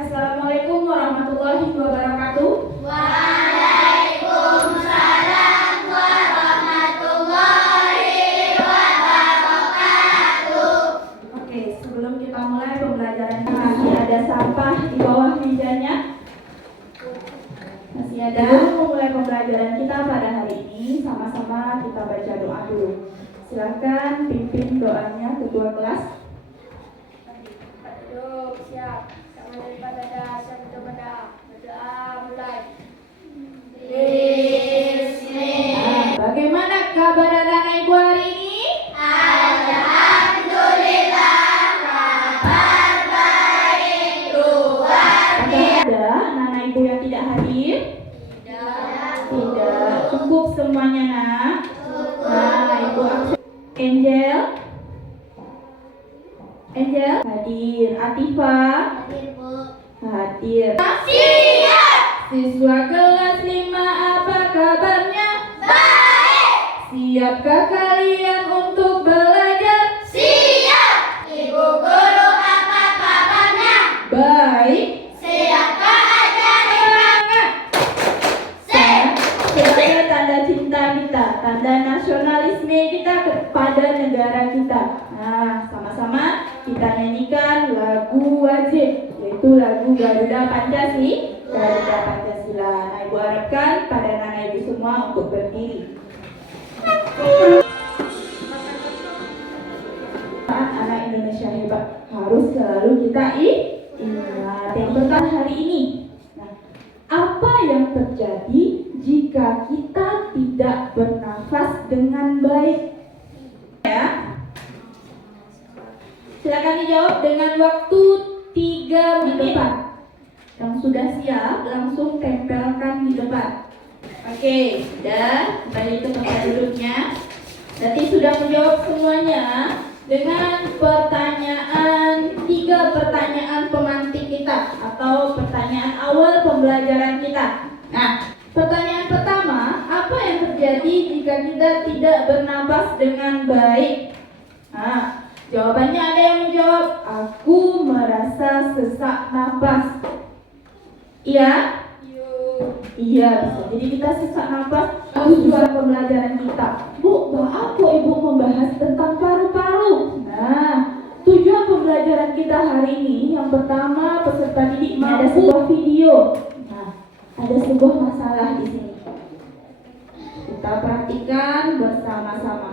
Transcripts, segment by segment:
Assalamualaikum warahmatullahi wabarakatuh. Waalaikumsalam warahmatullahi wabarakatuh. Oke, sebelum kita mulai pembelajaran masih ada sampah di bawah mejanya. Masih ada. Memulai pembelajaran kita pada hari ini, sama-sama kita baca doa dulu. Silakan pimpin doanya ketua kelas. Aduh, siap. Sama daripada dasar kepada berdoa mulai. Bismillah. Bagaimana kabar anak-anak ibu hari ini? Alhamdulillah, kabar baik luar biasa. Ada anak-anak ibu yang tidak hadir? Tidak. Cukup semuanya, nak? Nah, ibu Angel hadir. Atifa Hadir, Bu. hadir. Siap. Siswa kelas 5, apa kabarnya? Baik. Siapkah kalian untuk belajar? Siap. Ibu guru, apa kabarnya? Baik. Siapkah ajarin? Sebagai tanda cinta kita, tanda nasionalisme kita kepada negara kita. Nah, sama-sama kita nyanyikan lagu wajib, yaitu lagu Garuda Pancasila. Nah, ibu harapkan pada anak-anak ibu semua untuk berdiri. Anak Indonesia hebat harus selalu kita ingat. Yang pertama hari ini, nah, apa yang terjadi jika kita tidak bernafas dengan baik? Ya, silakan dijawab dengan waktu 3 menit. Yang sudah siap langsung tempelkan di depan. Oke, sudah kembali ke tempat duduknya. Nanti sudah menjawab semuanya dengan pertanyaan, 3 pertanyaan pemantik kita atau pertanyaan awal pembelajaran kita. Nah, pertanyaan pertama, apa yang terjadi jika kita tidak bernapas dengan baik? Nah, jawabannya ada yang menjawab, aku merasa sesak napas. Iya? Iya, bisa. Jadi kita sesak napas. Tujuan pembelajaran kita. Bu, apa ibu membahas tentang paru-paru? Nah, tujuan pembelajaran kita hari ini, yang pertama peserta didik ada sebuah video. Nah, ada sebuah masalah di sini. Kita perhatikan bersama-sama.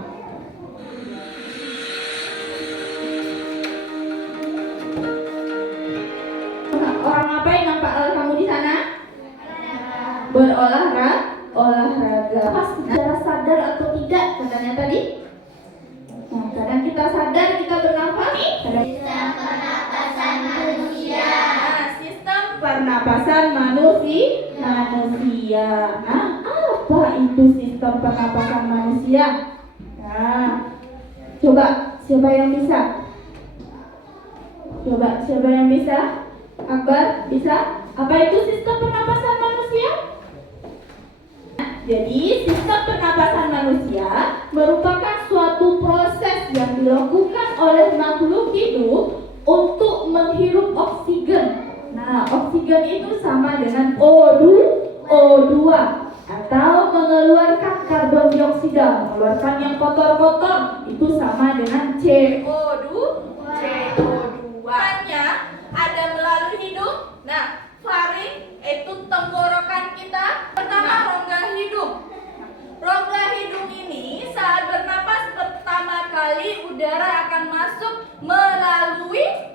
Orang apa yang nampak kamu di sana? Olahraga. Pas secara sadar atau tidak katanya tadi? Nah, kadang kita sadar kita bernafas. Sistem pernapasan manusia. Nah, sistem pernapasan manusia. Nah, apa itu sistem pernapasan manusia? Nah, coba siapa yang bisa? Akbar, bisa? Apa itu sistem pernapasan manusia? Jadi, sistem pernapasan manusia merupakan suatu proses yang dilakukan oleh makhluk hidup untuk menghirup oksigen. Nah, oksigen itu sama dengan O2 atau mengeluarkan karbon dioksida, mengeluarkan yang kotor-kotor itu sama dengan CO2. Ada melalui hidung. Nah, faring itu tenggorokan kita. Pertama, rongga hidung. Rongga hidung ini saat bernapas pertama kali udara akan masuk melalui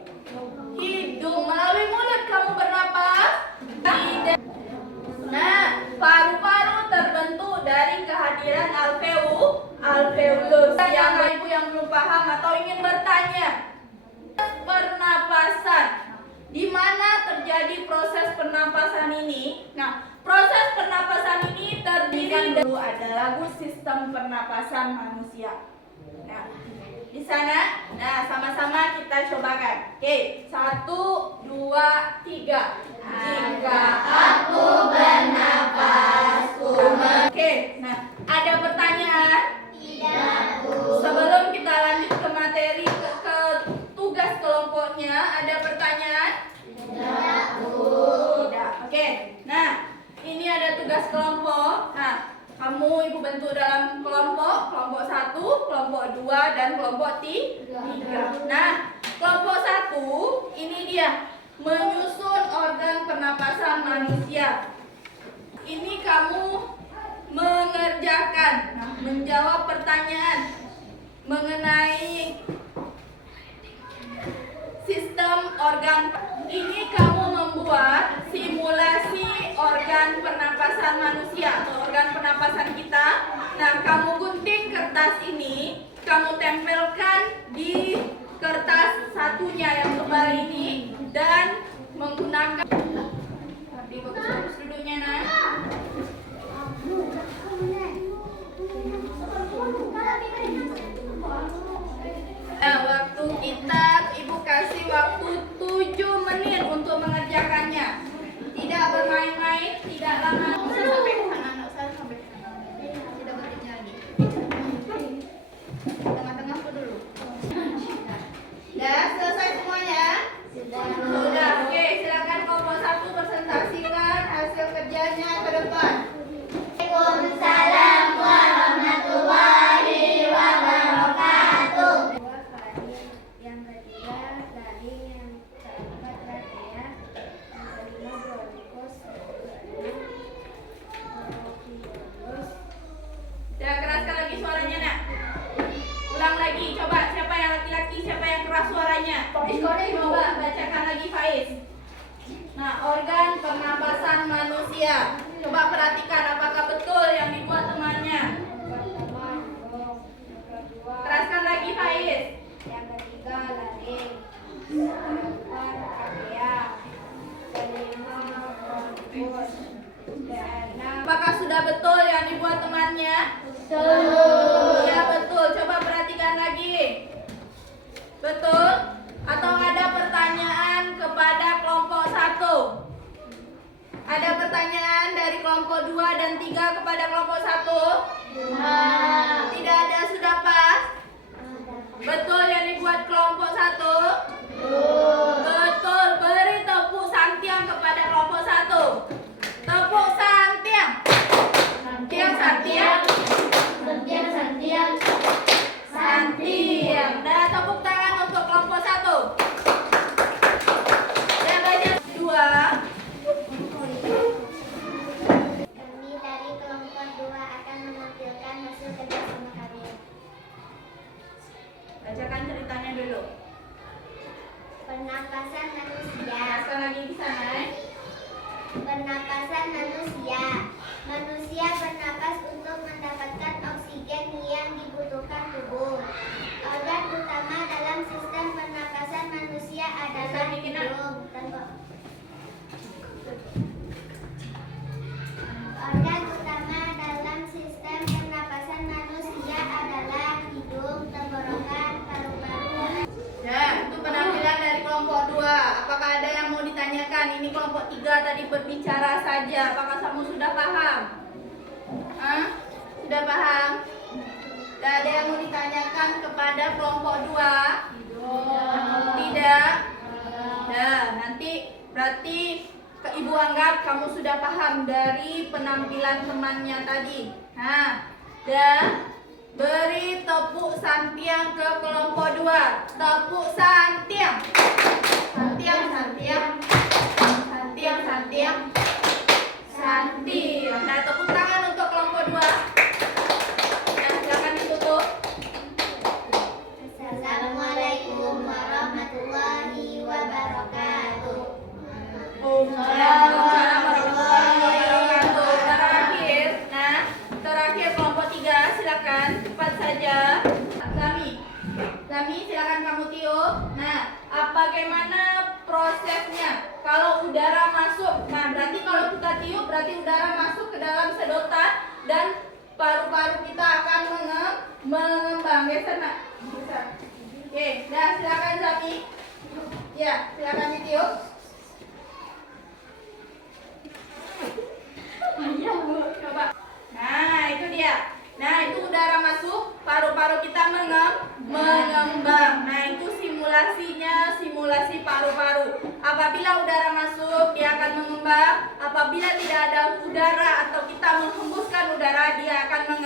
hidung, melalui mulut kamu bernapas. Tidak. Nah, paru-paru terbentuk dari kehadiran alveolus. Yang ibu yang belum paham atau ingin bertanya, pernapasan, di mana terjadi proses pernapasan ini? Nah, proses pernapasan ini terdiri dari ada lagu sistem pernapasan manusia. Nah, di sana, nah sama-sama kita cobakan. Oke, 1, 2, 3. Jika aku bernapas, Oke, nah ada pertanyaan? tidak, Bu. Sebelum kita lanjut ke materi ke tugas kelompoknya, ada pertanyaan? Tidak, Bu. Ibu bentuk dalam kelompok 1, kelompok 2, dan kelompok 3. Nah, kelompok 1 ini dia menyusun organ pernapasan manusia. Ini kamu mengerjakan, menjawab pertanyaan mengenai sistem organ. Ini kamu membuat simulasi organ pernapasan manusia atau organ pernapasan kita. Nah, kamu gunting kertas ini, kamu tempelkan di kertas satunya yang tebal ini dan menggunakan bagus duduknya, nah. Nah, waktu kita, Ibu kasih waktu 7 menit untuk mengerjakannya. Tidak bermain-main, tidak lama. Nggak usah sampai ke sana, nggak usah sampai ke sana. Tidak berhenti lagi. Tengah-tengah dulu. Sudah selesai semuanya? Sudah. Oke, silakan kelompok 1 presentasikan hasil kerjanya ke depan. Waalaikumsalam warahmatullahi wabarakatuh. Yang ketiga dari yang keempat Radia, yang kelima Brodikus, Sudah, keraskan lagi suaranya, nak. Ulang lagi, coba siapa yang laki-laki, siapa yang keras suaranya. Coba bacakan lagi Faiz. Nah, organ pernapasan manusia. Coba perhatikan apakah betul yang dibuat temannya. pertama Bro, yang kedua Keraskan lagi Faiz. yang ketiga Laring, yang keempat Radia, kelima Brodikus, keenam Apakah sudah betul yang dibuat temannya? Iya, betul. Coba perhatikan lagi. Betul? Atau ada pertanyaan kepada kelompok 1? Ada pertanyaan dari kelompok 2 dan 3 kepada kelompok 1? Tidak ada, sudah pas? Betul yang dibuat kelompok 1? Betul. Beri tepuk santiang kepada kelompok 1. Tepuk santiang. Santiang. Santiang. Nah, tepuk tangan untuk kelompok 1. Dan baca 2. Kami dari kelompok 2 akan menampilkan hasil kerjasama kami. Bacakan ceritanya dulu. Pernapasan manusia. Jelaskan lagi di sana. Pernapasan manusia. Manusia bernapas untuk mendapatkan oksigen yang dibutuhkan tubuh. Organ utama dalam sistem pernapasan manusia adalah hidung. Organ utama dalam sistem pernapasan manusia adalah hidung, tenggorokan, paru-paru. Ya, itu penampilan dari kelompok 2. Apakah ada yang mau ditanyakan? Ini kelompok 3 tadi berbicara saja. Apakah kamu sudah paham? Hah? Sudah paham? Tidak ada yang mau ditanyakan kepada kelompok 2? Tidak? Ya, nanti berarti Ibu anggap kamu sudah paham dari penampilan temannya tadi. Nah, dan beri tepuk santiang ke kelompok 2. Tepuk santiang. Santiang. Nah, tepuk tangan untuk kelompok 2. Nah, silakan ditutup. Assalamualaikum warahmatullahi wabarakatuh. Waalaikumsalam warahmatullahi wabarakatuh. Terakhir kelompok 3, silakan cepat saja. Lami, silakan kamu tiup. Nah, bagaimana prosesnya? Kalau udara masuk, nah berarti kalau kita tiup berarti udara masuk ke dalam sedotan dan paru-paru kita akan mengembang. Geser, nak. Geser. Oke, dah silakan Zami. Ya, silakan ditiup. Iya, Bu. Coba. Nah, itu dia. Nah, itu udara masuk, paru-paru kita mengembang. Nah, itu simulasinya, simulasi paru-paru. Apabila udara masuk, dia akan mengembang. Apabila apabila tidak ada udara atau kita menghembuskan udara, dia akan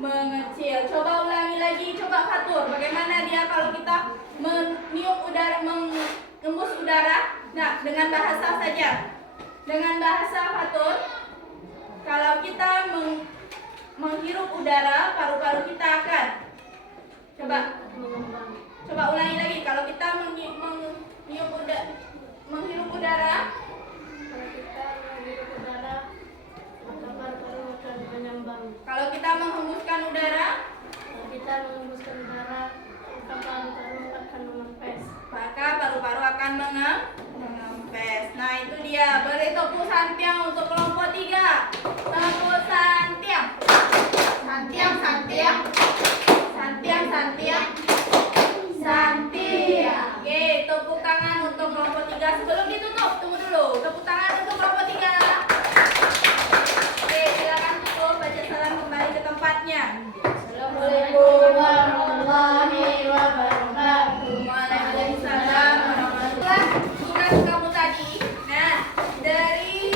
mengecil. Coba ulangi lagi, coba Fatur. Bagaimana dia kalau kita meniup udara, menghembus udara? Nah, dengan bahasa saja. Dengan bahasa Fatur, kalau kita menghirup udara, paru-paru kita akan coba ulangi lagi. Kalau kita menghirup udara, maka paru-paru akan mengembang. kalau kita menghembuskan udara, Maka paru-paru akan mengempes. maka paru-paru akan mengempes. Nah, itu dia. Beri tepuk santiang untuk kelompok 3. Tepuk santiang. Santiang, santiang. Santiang, santiang. Santiang. Oke, tepuk tangan untuk kelompok 3. Sebelum ditutup, tunggu dulu. Tepuk tangan untuk kelompok 3. Oke, silakan tutup. Baca salam kembali ke tempatnya. Assalamualaikum warahmatullahi wabarakatuh. Waalaikumsalam warahmatullahi wabarakatuh. Tugas kamu tadi, nah dari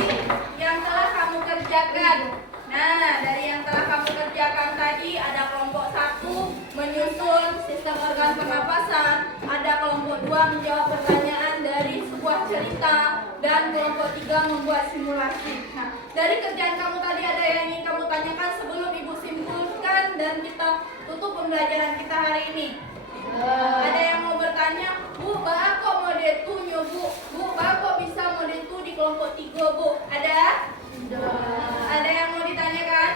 yang telah kamu kerjakan. Nah, dari yang telah kamu kerjakan tadi ada kelompok 1 menyusun sistem organ pernapasan, ada kelompok 2 menjawab pertanyaan dari sebuah cerita, dan kelompok 3 membuat simulasi. Nah, dari kerjaan kamu tadi ada yang ingin kamu tanyakan sebelum Ibu simpulkan dan kita tutup pembelajaran kita hari ini? Ada yang mau bertanya, Bu, kok mode 2-nya Bu, kok bisa mode 2 di kelompok 3 Bu? Ada? Ada yang mau ditanyakan?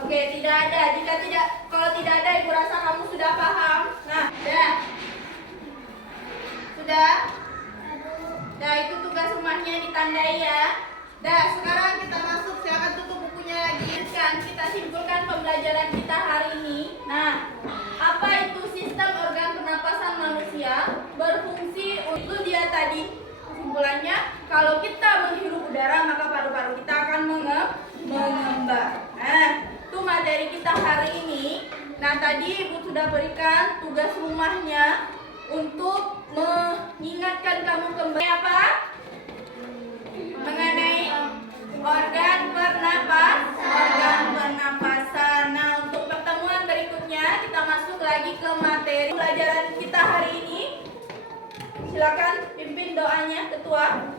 Oke, tidak ada. Kalau tidak ada, Ibu rasa kamu sudah paham. Nah, sudah? Nah, itu tugas rumahnya ditandai ya. Nah, sekarang kita masuk, silakan tutup bukunya lagi. Kita simpulkan pembelajaran kita hari ini. Nah, apa itu sistem organ pernapasan manusia? Berfungsi untuk dia tadi. Kesimpulannya, kalau kita menghirup udara, maka paru-paru kita akan mengembang. Nah, itu materi kita hari ini. Nah, tadi Ibu sudah berikan tugas rumahnya untuk mengingatkan kamu kembali apa? Mengenai organ pernapasan. Nah, untuk pertemuan berikutnya kita masuk lagi ke materi pelajaran kita hari ini. Silakan pimpin doanya, Ketua.